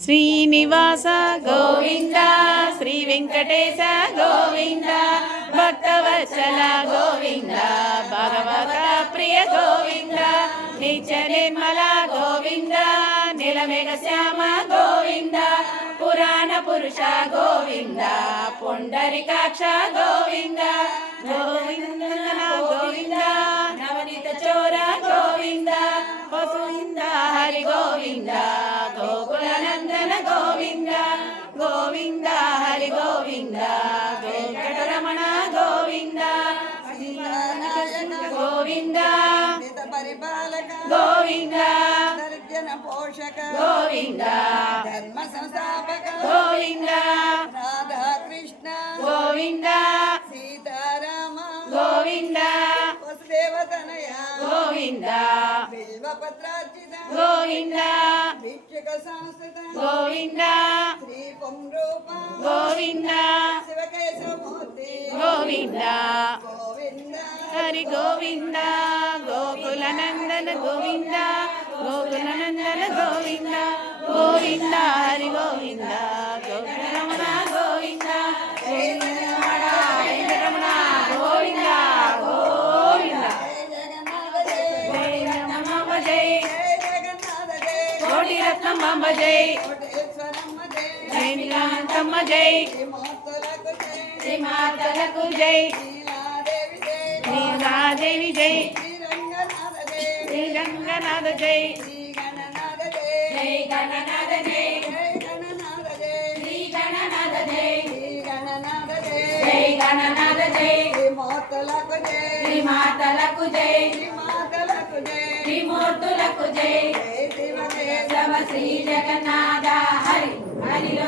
శ్రీనివాస గోవింద శ్రీ వెంకటేశ గోవింద భక్తవత్సల గోవింద భగవత ప్రియ గోవింద నిత్య నిర్మల గోవింద నీలమేఘ శ్యామ గోవింద పురాణ పురుష గోవింద పుండరికాక్ష గోవింద గోవింద గోవింద నవనీత చోర గోవింద వసుంద హరి గోవింద గోకుల నందన గోవింద గోవింద హరి గోవింద వెంకటరమణ గోవింద గోవింద పరిపాలక గోవింద దర్జన పోషక గోవింద ధర్మ సంస్థాపక గోవింద రాధాకృష్ణ గోవింద సీతారామ గోవింద వసుదేవతనయ గోవింద బిల్వపత్రార్చిత గోవింద భిక్షుక సంస్థిత గోవింద శ్రీపం రూప గోవింద శివకేశవమూర్తి గోవింద గోవింద హరి గోవింద గోకుల నందన గోవింద గోకుల నందన గోవింద గోవింద హరి గోవింద గోకుల రమణ గోవింద వెంకటరమణ గోవింద గోవింద జై కోటి రత్నమ్మ జై జై నీలాంతమ్మ జై శ్రీమాతలకు జై నీలాదేవి జై శ్రీ రంగనాథ జై జై గణనాథ జై శ్రీ గణనాథ జై జై గణనాథ జై శ్రీమాతలకు జై శ్రీమూర్తులకు జై శివ శ్రీ జగన్నాథ హరి హరిలో